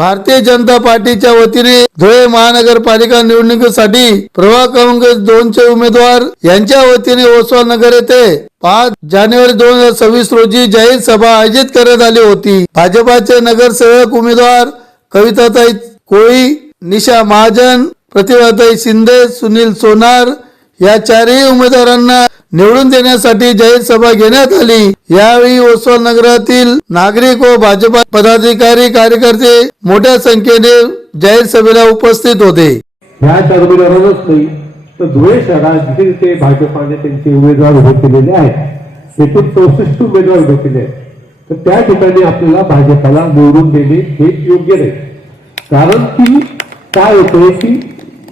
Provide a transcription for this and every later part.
भारतीय जनता पार्टीच्या वतीने धुळे महानगरपालिका निवडणुकीसाठी प्रभाग क्रमांक 2 चे उमेदवार यांच्या वतीने ओसवाल नगर येथे 5 जानेवारी 2026 रोजी जाहीर सभा आयोजित करण्यात आली होती। भाजपाचे नगरसेवक उमेदवार कविताताई कोळी, निशा महाजन, प्रतिभाताई शिंदे, सुनील सोनार या चारही उमेदवारांना निवडून देण्यासाठी जाहीर सभा घेण्यात आली। यावेळी ओसवाल नगरातील नागरिक व भाजपा पदाधिकारी कार्यकर्ते मोठ्या संख्येने जाहीर सभेला उपस्थित होते। या उमेदवारांनाच नाही तर धुळे शहरात जिथे जिथे भाजपाने त्यांचे उमेदवार उभे केलेले आहेत एकूण 64 उमेदवार उभे केले आहेत, तर त्या ठिकाणी आपल्याला भाजपाला निवडून देणे हे योग्य नाही। कारण की काय होतंय की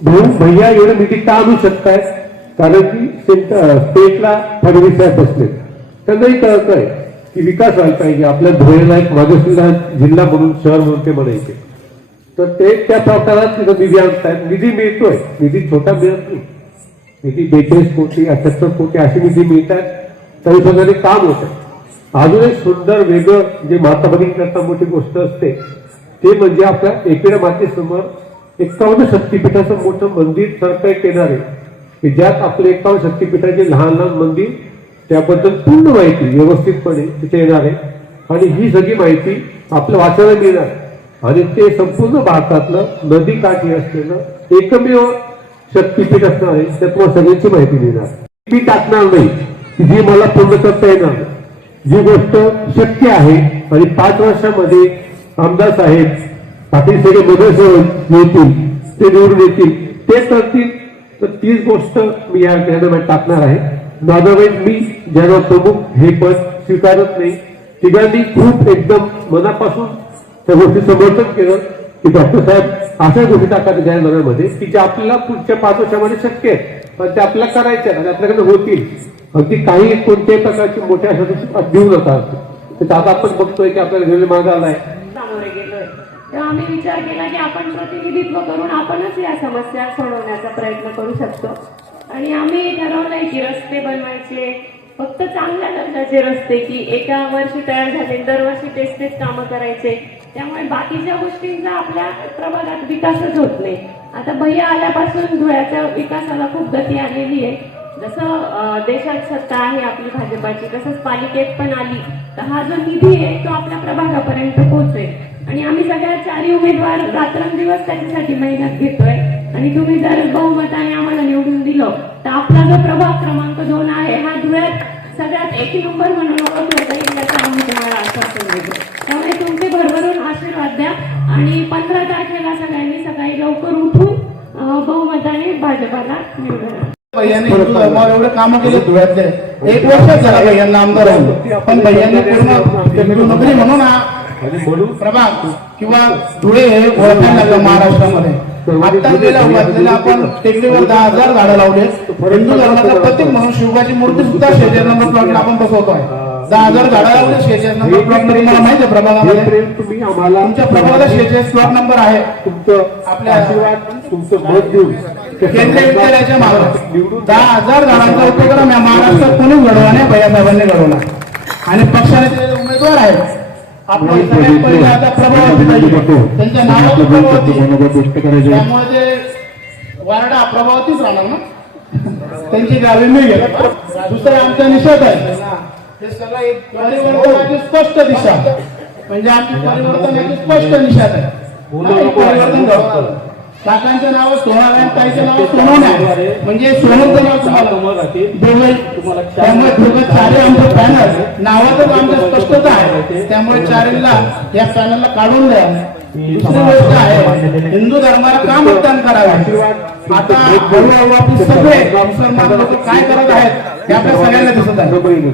भैया एवढं निधी का आणू शकतायत, कारण की स्टेटला फडणवीस साहेब बसले, त्यांनाही कळत आहे की विकास व्हायला पाहिजे, आपल्या धुळेला एक मागासलेला जिल्हा म्हणून शहर म्हणून ते म्हणायचे, तर ते त्या प्रकारात तिथं निधी आणतायत। निधी मिळतोय, निधी छोटा मिळत नाही, निधी 42 कोटी 78 कोटी अशी निधी मिळतात, तरी सगळ्यांनी काम होत आहे। अजून एक सुंदर वेगळं जे माता भगिनीकरता मोठी गोष्ट असते ते म्हणजे आपल्या एकविरा मातेसमोर 51 शक्तीपीठाचं मोठं मंदिर सरकार येणार आहे, की ज्यात आपले 51 शक्तीपीठाचे लहान लहान मंदिर त्याबद्दल पूर्ण माहिती व्यवस्थितपणे तिथे येणार आहे आणि ही सगळी माहिती आपल्या वाचनाला मिळणार आणि ते संपूर्ण भारतातलं नदी काठी असलेलं एकमेव शक्तीपीठ असणार आहे, त्यात मला सगळ्यांची माहिती मिळणार। मी टाकणार नाही की जी मला पूर्ण करता येणार, जी गोष्ट शक्य आहे आणि 5 वर्षामध्ये आमदार साहेब पाटील सगळे नगरसेवक येतील, ते निवडून येतील, ते करतील, तर तीच गोष्ट मी या जाहीरनाम्यात टाकणार आहे। अदरवाईज मी ज्यांना प्रमुख हे पद स्वीकारत नाही, तिघांनी खूप एकदम मनापासून त्या गोष्टी समर्थन केलं की डॉक्टर साहेब अशा गोष्टी टाकायच्या जाहीरनाम्यामध्ये की जे आपल्याला पुढच्या 5 वर्षामध्ये शक्य आहे, पण ते आपल्याला करायच्या आणि आपल्याकडे होतील। अगदी काही कोणत्याही प्रकारची मोठ्या अशा देऊ नका, तर आता आपण बघतोय की आपल्याला रेल्वे मार्ग आलाय, सामोरे गेलोय, तेव्हा आम्ही विचार केला की आपण प्रतिनिधित्व करून आपणच या समस्या सोडवण्याचा प्रयत्न करू शकतो आणि आम्ही ठरवलंय की रस्ते बनवायचे, फक्त चांगल्या दर्जाचे रस्ते, की एका वर्षी तयार झाले दरवर्षी तेच कामं करायचे, त्यामुळे बाकीच्या गोष्टींचा आपल्या प्रभागात विकासच होत नाही। आता भैया आल्यापासून धुळ्याच्या विकासाला खूप गती आलेली आहे। जसं देशात सत्ता आहे आपली भाजपाची, तसंच पालिकेत पण आली, तर हा जो निधी आहे तो आपल्या प्रभागापर्यंत पोहोचेल आणि आम्ही सगळ्या 4 उमेदवार रात्रंदिवस त्याच्यासाठी मेहनत घेतोय आणि तुम्ही जर बहुमताने आम्हाला निवडून दिलं तर आपला जो प्रभाग क्रमांक 2 आहे हा धुळ्यात सगळ्यात 1 नंबर म्हणून ओळखला जाईल, याचा आम्ही तुम्हाला आश्वासन देतो। त्यामुळे तुमचे भरभरून आशीर्वाद द्या आणि 15 तारखेला सगळ्यांनी सकाळी लवकर उठून बहुमताने भाजपाला निवडून भैयाने एवढे काम केले धुळ्यातले, 1 वर्ष झाला भैयांना आमदार होऊन, पण भैयांनी पूर्ण नोकरी म्हणून प्रभाग किंवा धुळे हे ओळखायला लागलं महाराष्ट्रामध्ये। आता गेल्या आपण टेकडीवर 10,000 झाडं लावले, हिंदू धर्माचा प्रतीक म्हणून शिवबाची मूर्ती सुद्धा 46 नंबर प्लॉटला आपण बसवतोय। 10,000 झाडं लावले 46 नंबर प्लॉट मध्ये, मला माहिती आहे प्रभागामध्ये तुम्ही आम्हाला तुमच्या प्रभागाला 46 प्लॉट नंबर आहे। तुमचं आपल्या आशीर्वाद तुमचं मत देऊन केंद्रीय विद्यालयाच्या मागे 10,000 झाडांचा उपयोग करा महाराष्ट्रात कोणीच घडवला नाही, भैया साहेबांनी घडवला आणि पक्षाने जे उमेदवार आहेत आपल्या सगळ्यात पहिले आता प्रभावती, त्यांच्या नावात प्रभावती, त्यामुळे ते वार्डा प्रभावतीच राहणार ना, त्यांची गावी मिळेल। दुसरं आमचा निषेध आहे, हे सगळं एक परिवर्तनाची स्पष्ट दिशा, म्हणजे आमची परिवर्तनाची स्पष्ट निषेध आहे, परिवर्तन घडवणार। काकांचं नाव सोहळा आहे, ताईचं नाव सोनून आहे, म्हणजे सोनूचं नाव तुम्हाला त्यामुळे दोघं 4 आमचं पॅनल नावातच आमच्या स्पष्टता आहे, त्यामुळे 4ला या पॅनलला काढून द्या। दुसरी गोष्ट आहे, हिंदू धर्माला का मतदान करावे, आता हळूहळू आपले सगळे मुसलमान लोक काय करत आहेत हे आपल्या सगळ्यांना दिसत आहे।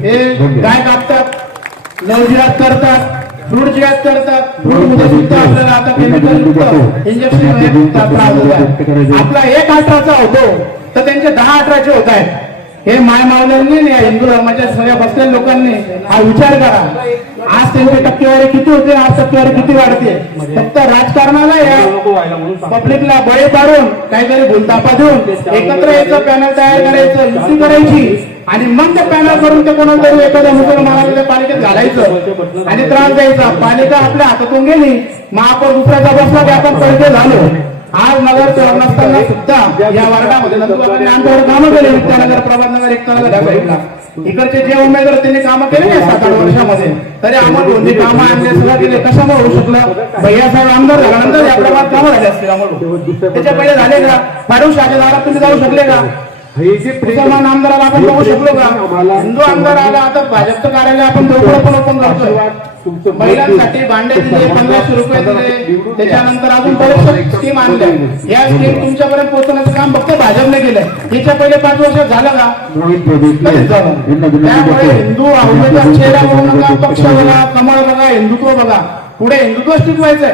हे गाय कापतात, लव जिहाद करतात, फ्रूट जिहाद करतात, फ्रूट मध्ये सुद्धा आपल्याला आता केमिकल इंजेक्शन त्रास होत आहे। आपला 1 18चा होतो तर त्यांचे 10 18चे होत आहेत, हे माय मावल्यांनी आणि या हिंदू धर्माच्या सगळ्या बसलेल्या लोकांनी हा विचार करा. आज त्यांची टक्केवारी किती होते, आज टक्केवारी किती वाढते. फक्त राजकारणाला या पब्लिकला बळे पाडून काहीतरी भूलतापा देऊन एकत्र यायचं, पॅनल तयार करायचं, युती करायची आणि मग ते पॅनल करून ते कोणाला तरी एखाद्या मुसलमानाला पालिकेत घालायचं आणि त्रास द्यायचा. पालिका आपल्या हातातून गेली, महापौर दुसऱ्याचा बसला की आपण पैसे झालो. आज नगर शहर नसताना सुद्धा या वार्डामध्ये नंदुरबारने आमच्यावर कामं केले. विद्यानगर, प्रभातनगर, एकतानगर, ढाबेला इकडचे जे उमेदवार त्यांनी कामं केले नाही 7-8 वर्षामध्ये, तरी आम्हाला दोन्ही कामं आणले, सगळं केले. कशामुळे होऊ शकलं? भैयासाहेब आमदार झाल्यानंतर या प्रभागात कामं झाले असतील आम्हाला. त्याच्या पहिले झाले का? फारुशाच्या दारात तुम्ही जाऊ शकले का? मुसलमान आमदाराला आपण बघू शकलो का? हिंदू आमदार आला. आता भाजपचं कार्यालय आपण दोघं पण ओपन करतोय. महिलांसाठी भांडे दिले, 1500 रुपये दिले. त्याच्यानंतर अजून बरेचशा स्कीम आणल्या. या स्कीम तुमच्यापर्यंत पोहोचवण्याचं काम फक्त भाजपने केलंय. याच्या पहिले 5 वर्षात झालं का? कधीच झालं. त्यामुळे हिंदू उमेदवार चेहरा बघू नका, पक्ष बघा, कमळ बघा, हिंदुत्व बघा. पुढे हिंदुत्व टिकवायचंय.